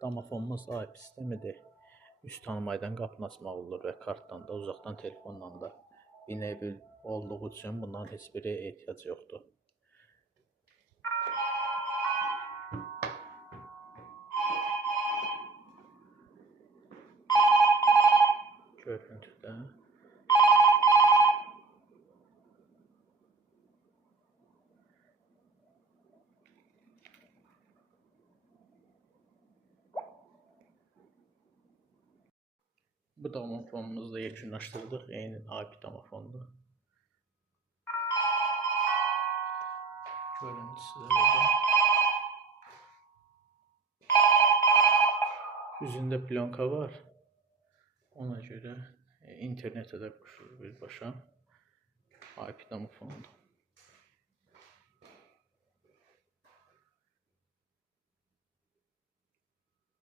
Domofonumuz IP sistemidir. Üst tanımaydan qapını açmaq olur və kartdan da, uzaqdan telefonla da. Enable olduğu üçün bundan heç bir ehtiyac yoxdur. Görüntüdə. Bu domofonumuzu da yekunlaşdırdıq. Eyni IP domofondur. Görüntüsü də burada. Üzündə plyonka var. Ona görə internetə də qoşulur birbaşa. IP domofondur.